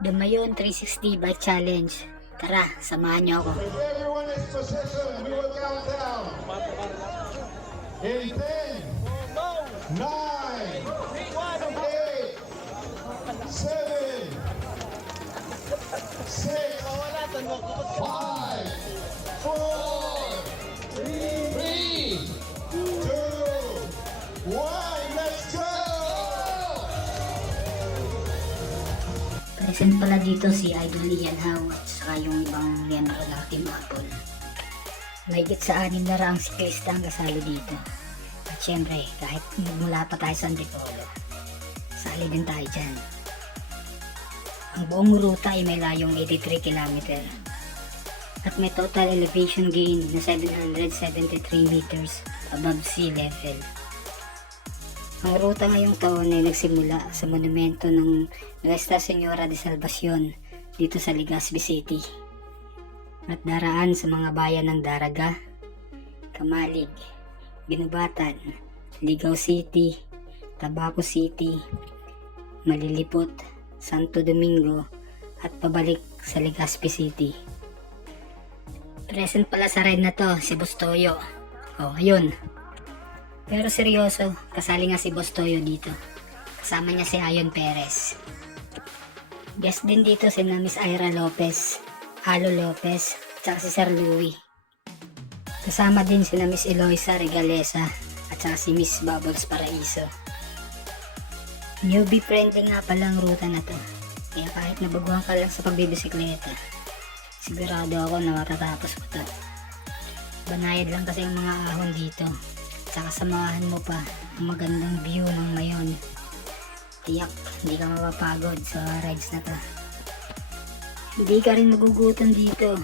The Mayon 360 Bike Challenge. Tara, samahan niyo ako. Everyone is positioned. We will count down. In 10, 9, 8, 7, 6, 5, 4, 3, 2, 1. Let's go! Present pala dito si Idol Ian Howe at saka yung ibang miyembro ng Team Apple. Mahigit sa 6 na raang siklista ang kasali dito. At syempre, kahit mula pa tayo sa Antipolo, sali din tayo dyan. Ang buong ruta ay may layong 83 km at may total elevation gain na 773 meters above sea level. Ang ruta ngayong taon ay nagsimula sa monumento ng Nuestra Señora de Salvacion dito sa Legazpi City at daraan sa mga bayan ng Daraga, Kamalig, Binubatan, Ligao City, Tabaco City, Malilipot, Santo Domingo at pabalik sa Legazpi City. Present pala sa ride na to si Bustoyo. Oh, ayun. Pero seryoso, kasali nga si Bustoyo dito. Kasama niya si Ayon Perez. Guest din dito si Miss Ira Lopez, Alo Lopez, at si Sir Louie. Kasama din si Miss Eloisa Regalesa at saka si Miss Bubbles Paraiso. Newbie friendly nga pala ang ruta na to. Kaya kahit nabaguhan ka lang sa pagbibisikleta, sigurado ako na matatapos ko to. Banayad lang kasi ang mga ahon dito. Saka samahan mo pa ang magandang view ng Mayon. Tiyak, hindi ka mapapagod sa rides na to. Hindi ka rin magugutom dito.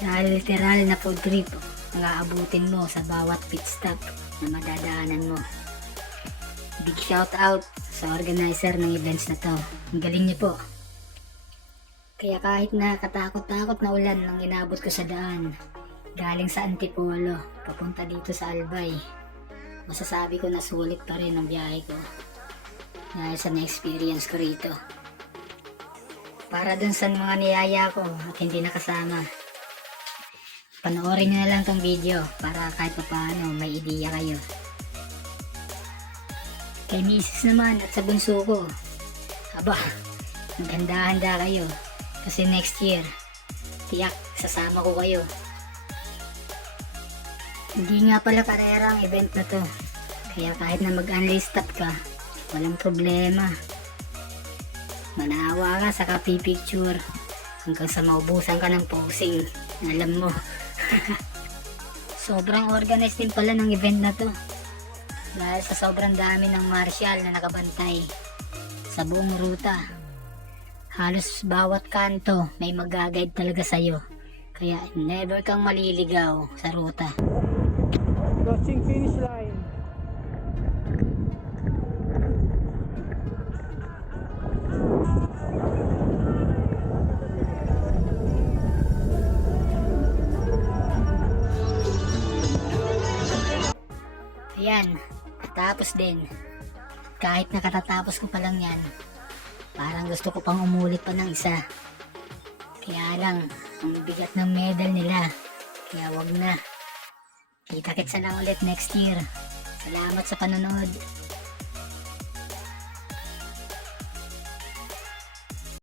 Dahil literal na food trip ang aabutin mo sa bawat pit stop na madadaanan mo. Big shout out sa organizer ng events na to. Ang galing niyo po. Kaya kahit na katakot-takot na ulan ang inabot ko sa daan, galing sa Antipolo, papunta dito sa Albay, masasabi ko na sulit pa rin ang biyahe ko dahil sa na-experience ko rito. Para dun sa mga niyaya ko at hindi nakasama, panoorin nyo na lang tong video para kahit pa paano may ideya kayo. Kay misis naman at sa bunso ko, aba, maghanda-handa kayo kasi next year, tiyak sasama ko kayo. Hindi nga pala karera ang event na to, kaya kahit na mag-unlist stop ka, walang problema. Manawa ka sa picture hanggang sa maubusan ka ng posing, alam mo. Sobrang organized din pala ng event na to, dahil sa sobrang dami ng marshal na nakabantay sa buong ruta. Halos bawat kanto may mag-guide talaga sa'yo, kaya never kang maliligaw sa ruta. Crossing finish line. Ayan, natapos din. Kahit nakatatapos ko pa lang yan, parang gusto ko pang umulit pa ng isa. Kaya lang, ang bigat ng medal nila, kaya wag na. Kita-kitsa lang ulit next year. Salamat sa panonood.